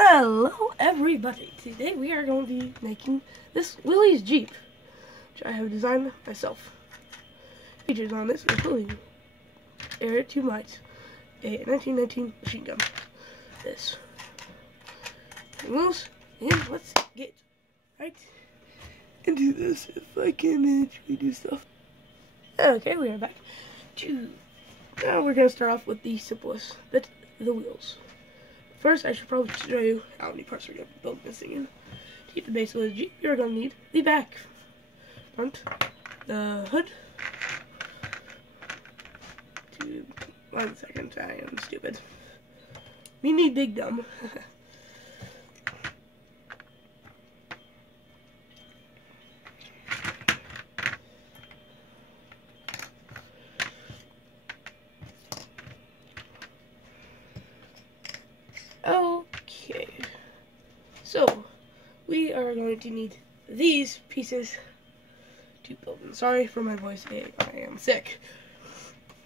Hello everybody! Today we are going to be making this Willy's Jeep, which I have designed myself. Features on this is Willy, Air 2 mites, a 1919 machine gun, this, wheels, and let's get right into this if I can actually do stuff. Okay, we are back. Now we're going to start off with the simplest, the wheels. First, I should probably show you how many parts we're going to build this thing in. To keep the base of the Jeep, you're going to need the back, front, the hood. 1 second, I am stupid. We need big dumb. Okay, so we are going to need these pieces to build them. Sorry for my voice, I am sick.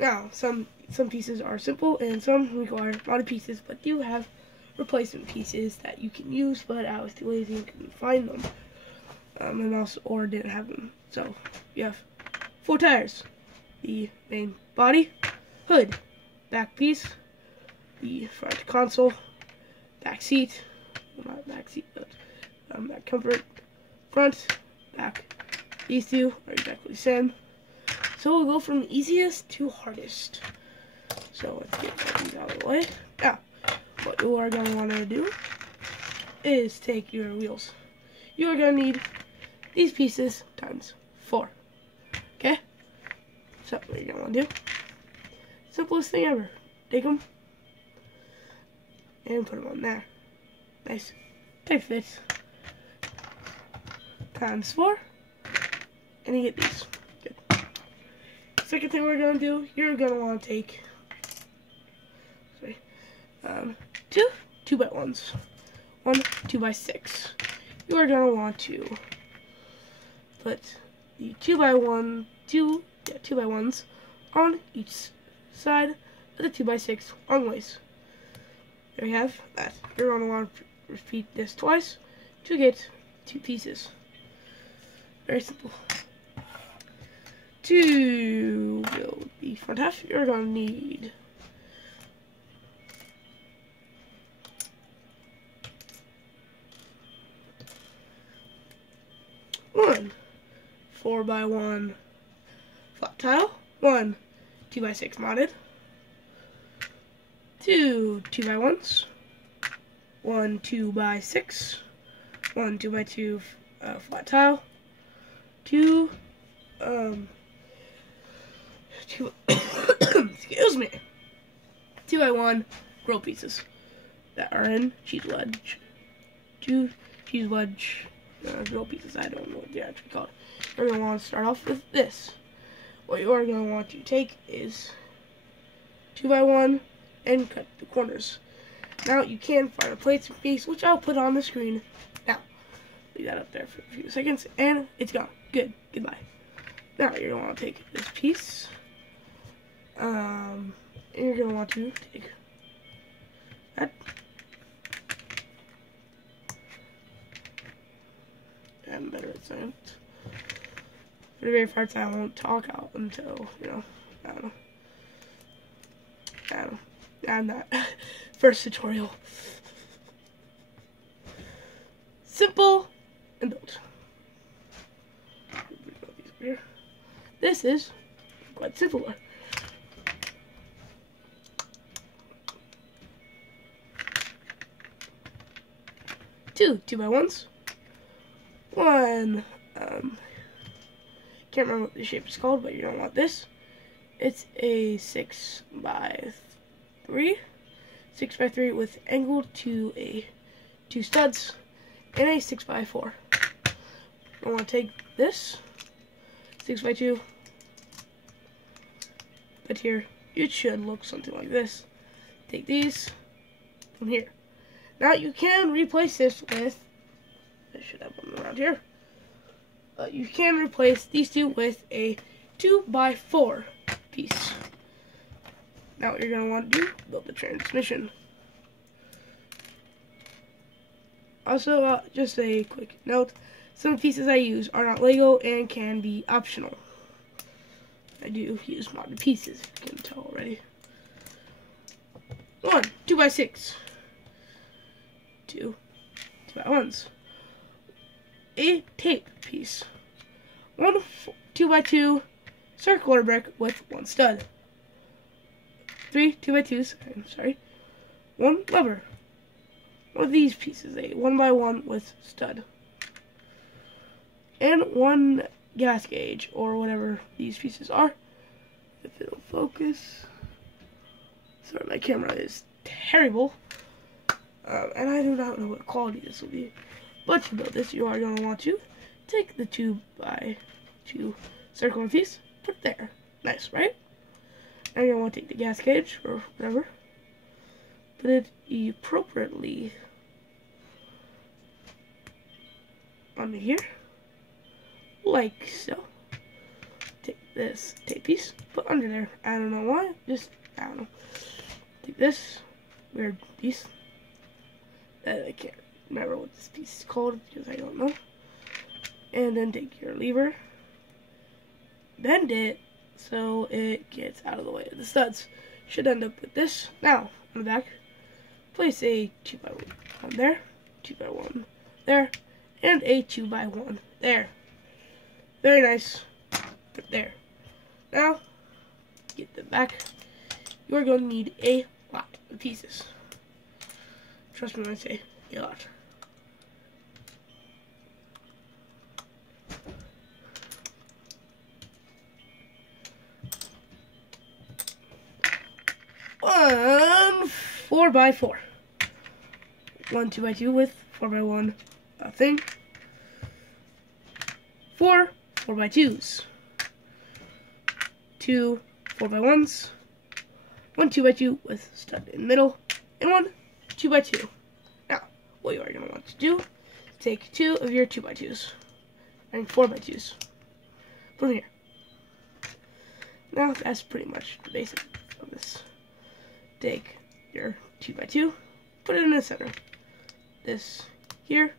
Now, some pieces are simple and some require a lot of pieces, but do have replacement pieces that you can use, but I was too lazy and couldn't find them, or didn't have them. So, you have 4 tires, the main body, hood, back piece, the front console, back seat, well, not back seat, but back comfort, front, back. These two are exactly the same. So we'll go from easiest to hardest. So let's get these out of the way. Now, what you are going to want to do is take your wheels. You are going to need these pieces times 4. Okay? So what you're going to want to do, simplest thing ever, take them and put them on there. Nice. Tight fits. Times 4. And you get these. Good. Second thing we're going to do, you're going to want to take 2 2x1s. 1 2x6. You are going to want to put the 2x1s on each side of the 2x6 long ways. There we have that. You're going to want to repeat this twice to get 2 pieces. Very simple. To build the front half, you're going to need one 4x1 flat tile, 1 2x6 modded, 2 2x1s, 1 2x6, 1 2x2 flat tile, 2 excuse me, 2x1 grill pieces that are in cheese wedge. 2 cheese wedge grill pieces. I don't know what they're actually called. You're going to want to start off with this. What you are going to want to take is 2x1 and cut the corners. Now you can find a plate piece, which I'll put on the screen now. Leave that up there for a few seconds, and it's gone. Good. Goodbye. Now you're going to want to take this piece, and you're going to want to take that, and better at science. For the very parts I won't talk out until, I don't know. I'm not. First tutorial. Simple and built. This is quite simpler. 2 2x1s. 1 can't remember what the shape is called, but you don't want this. It's a 6x3. 6x3 with angled to a 2 studs and a 6x4. I want to take this 6x2, but here it should look something like this. Take these from here. Now you can replace this with, I should have one around here. You can replace these two with a 2x4 piece. Now what you're going to want to do, build the transmission. Also, just a quick note, some pieces I use are not Lego and can be optional. I do use modded pieces, if you can tell already. 1 2x6, 2 2x1s, a tape piece, 1 2x2 circular brick with 1 stud, 3 2x2s, I'm sorry, 1 lever, one of these pieces, a 1x1 with stud, and 1 gas gauge, or whatever these pieces are, if it'll focus. Sorry, my camera is terrible, and I do not know what quality this will be, but to build this, you are going to want to take the 2x2 circular piece, put it there, nice, right? Now you're going to want to take the gas gauge, or whatever, put it appropriately under here, like so. Take this tape piece, put under there. I don't know why, just, I don't know. Take this weird piece. I can't remember what this piece is called because I don't know. And then take your lever, bend it so it gets out of the way of the studs. Should end up with this. Now, on the back, place a 2x1 there, 2x1 there, and a 2x1 there. Very nice. Put there. Now, get the back. You are going to need a lot of pieces. Trust me when I say a lot. One 4x4. 1 2x2 with 4x1 thing. 4 4x2s. 2 4x1s. 1 2x2 with stud in the middle. And 1 2x2. Now, what you are going to want to do is take 2 of your 2x2s. I mean 4x2s. Put them here. Now, that's pretty much the basic of this. Take your 2x2, put it in the center. This here,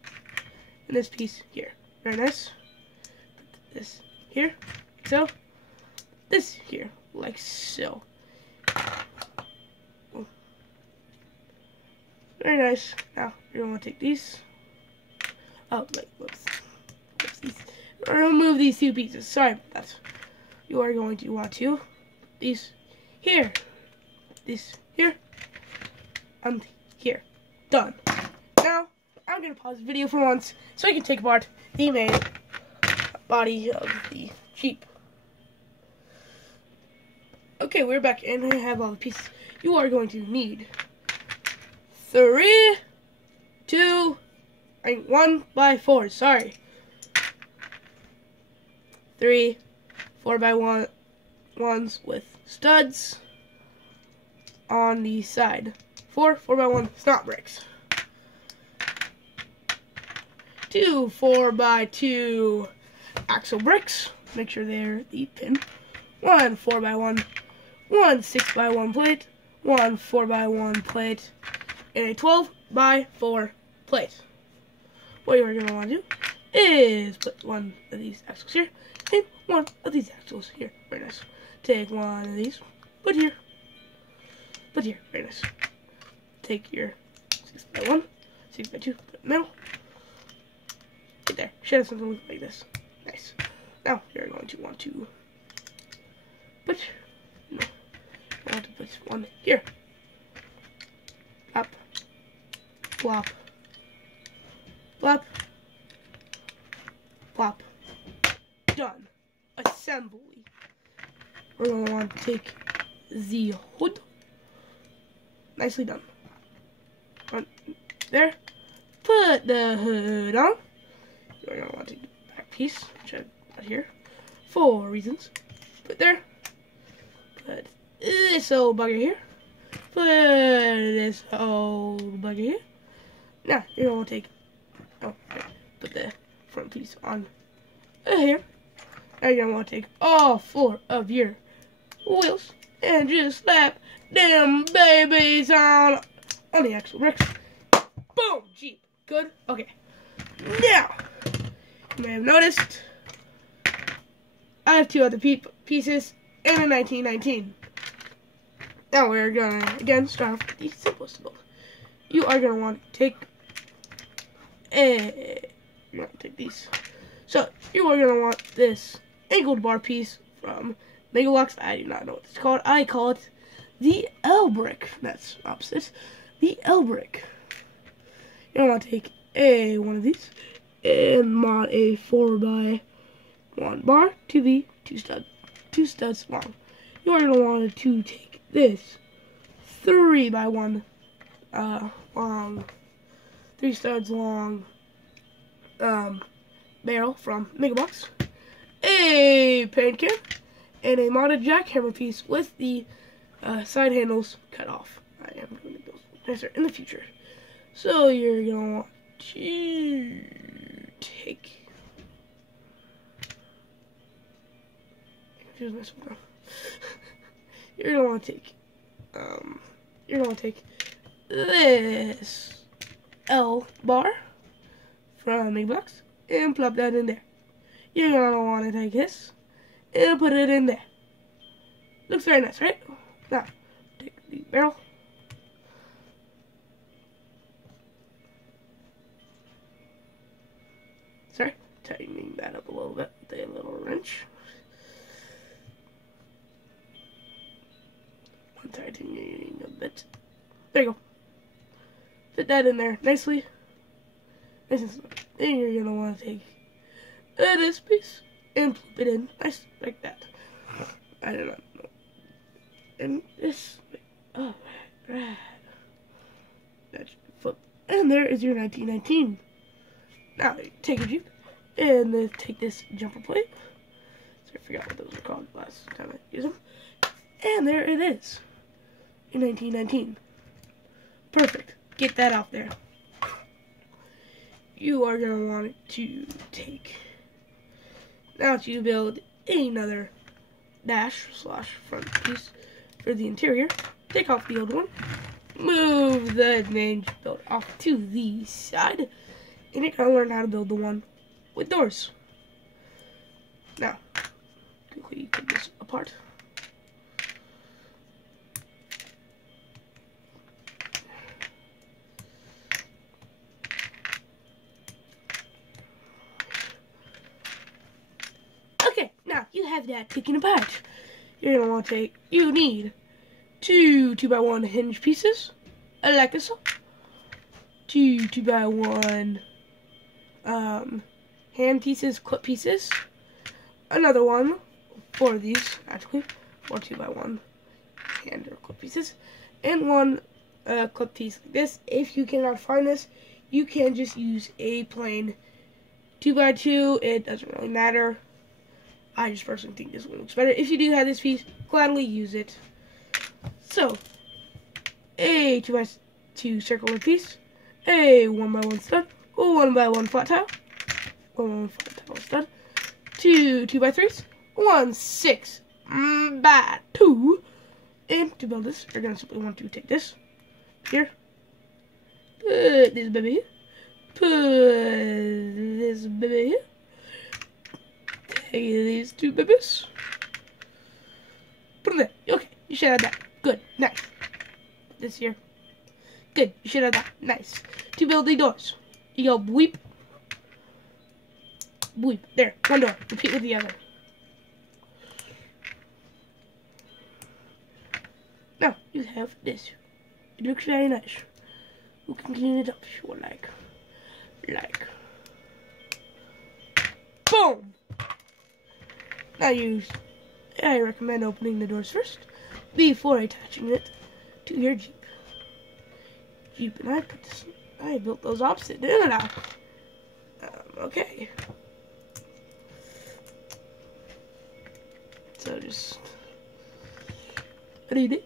and this piece here. Very nice. Put this here, like so. This here, like so. Very nice. Now, you're going to take these. Oh, wait, whoops. These. Remove these 2 pieces. Sorry about that. You are going to want to put these here. This here. And here. Done. Now, I'm going to pause the video for once so I can take apart the main body of the Jeep. Okay, we're back and I have all the pieces. You are going to need 1 by 4, sorry. 3 4x1s with studs on the side. 4 4x1 snot bricks. 2 4x2 axle bricks. Make sure they're the pin. 1 4x1. 1 6x1 plate. 1 4x1 plate. And a 12x4 plate. What you're going to want to do is put 1 of these axles here and 1 of these axles here. Very nice. Take 1 of these, put here, put here. Very nice. Take your 6x1, 6x2, put in the middle. Right there. Should have something like this. Nice. Now you're going to want to put, no, I want to put 1 here. Up. Flop. Flop. Flop. Done. Assembly. We're going to want to take the hood. Nicely done. Right there. Put the hood on. You're going to want to take the back piece, which I've got here. 4 reasons. Put there. Put this old bugger here. Put this old bugger here. Now, you're going to take, put the front piece on here. Now you're going to want to take all 4 of your wheels and just slap them babies on the axle bricks. Boom, Jeep. Good? Okay. Now, you may have noticed I have two other pieces and a 1919. Now we're gonna again start off with the simplest of both. You are gonna want to take these. So you are gonna want this angled bar piece from Megalux. I do not know what it's called. I call it the L brick. That's opposite. The L brick. You're gonna want to take one of these and mod a 4x1 bar to be two studs long. You are gonna want to take this 3x1 long, 3 studs long barrel from Megabox, a paint can, and a modded jackhammer piece with the side handles cut off. I am going to make those nicer in the future. So you're going to want to take... You're going to want to take this L bar from Megabox and plop that in there. You're going to want to take this and put it in there. Looks very nice, right? Now, take the barrel. Sorry, tightening that up a little bit with a little wrench. Tightening a bit. There you go. Fit that in there nicely. Nice and slow. Then you're going to want to take this piece and flip it in nice like that. I do not know. And this, oh, right. That should flip. And there is your 1919. Now, take a Jeep and then take this jumper plate. So I forgot what those were called last time I used them. And there it is. Your 1919. Perfect. Get that out there. You are going to want to take, now to build another dash / front piece for the interior. Take off the old one, move the main build off to the side, and you're going to learn how to build the one with doors. Now, quickly take this apart. Now, you have that taken apart. You're going to want to take, you need 2 2x1 hinge pieces, like this one. 2 2x1 hand pieces, clip pieces. Another one, 4 of these, actually. 4 2x1 hand or clip pieces. And 1 clip piece like this. If you cannot find this, you can just use a plain 2x2. It doesn't really matter. I just personally think this one looks better. If you do have this piece, gladly use it. So, a 2x2 circular piece, a 1x1 stud, a 1x1 flat tile, 1x1 flat tile stud, 2 2x3s, 1 6x2. And to build this, you're going to simply want to take this here, put this baby here, put this baby here. Take these 2 babies. Put them there. Okay, you should have that. Good, nice. This here. Good, you should have that. Nice. To build the doors, you go bleep, bleep. There, 1 door. Repeat with the other. Now, you have this. It looks very nice. You can clean it up if you would like. Boom! Now I recommend opening the doors first before attaching it to your Jeep. And I built those opposite, didn't I? Okay. So just read it.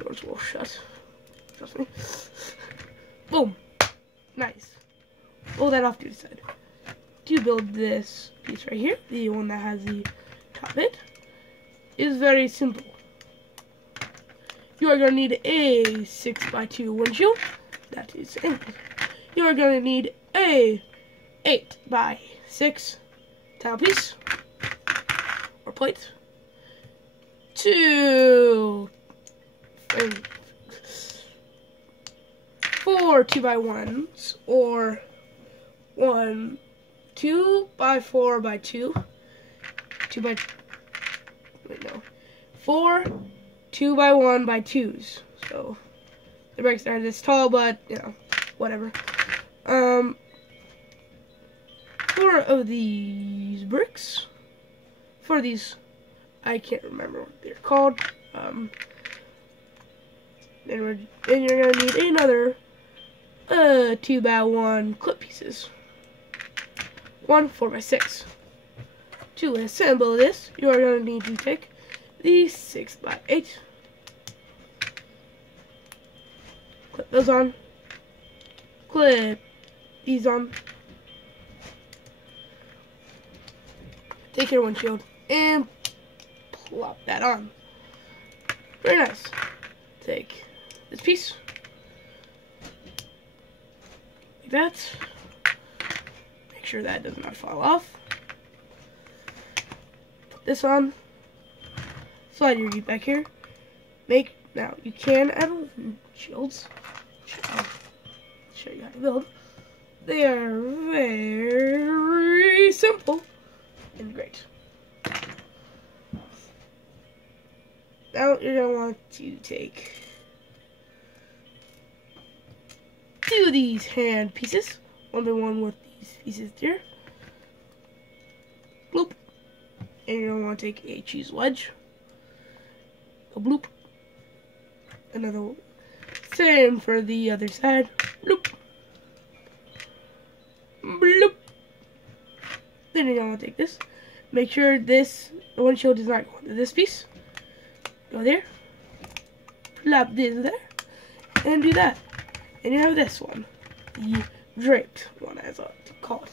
Doors will shut. Trust me. Boom. Nice. Pull that off to the side. To build this piece right here, the one that has the top bit, is very simple. You you are going to need a 6x2 windshield. That is simple. You are going to need a 8x6 tilepiece or plate. 4 2x1s or 2x4x2. 4 2x1x2s. So the bricks are this tall, but you know, whatever. 4 of these bricks. 4 of these, I can't remember what they're called. Then you're gonna need another 2x1 clip pieces. 1 4x6. To assemble this, you are going to need to take these 6x8. Clip those on. Clip these on. Take your windshield and plop that on. Very nice. Take this piece. Like that. Make sure that does not fall off. Put this on. Slide your Jeep back here. Now you can add windshields. I'll show you how to build. They are very simple and great. Now you're going to want to take 2 of these hand pieces, 1 by 1 with these pieces here. Bloop. And you're going to want to take a cheese wedge. A bloop. Another one. Same for the other side. Bloop. Bloop. Then you're going to take this. Make sure the windshield does not go into this piece. Go there. Plop this there. And do that. And you have this one. The draped one, as I call it.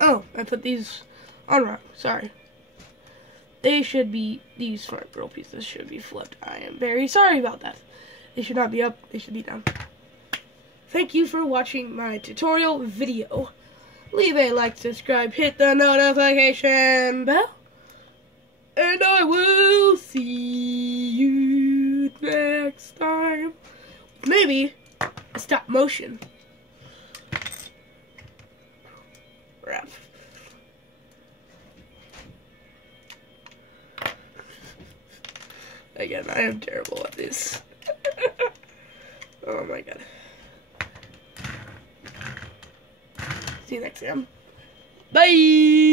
Oh, I put these on wrong. Sorry. These front grill pieces should be flipped. I am very sorry about that. They should not be up. They should be down. Thank you for watching my tutorial video. Leave a like, subscribe, hit the notification bell. And I will see you next time. Maybe a stop motion wrap. Again, I am terrible at this. Oh my god. See you next time. Bye!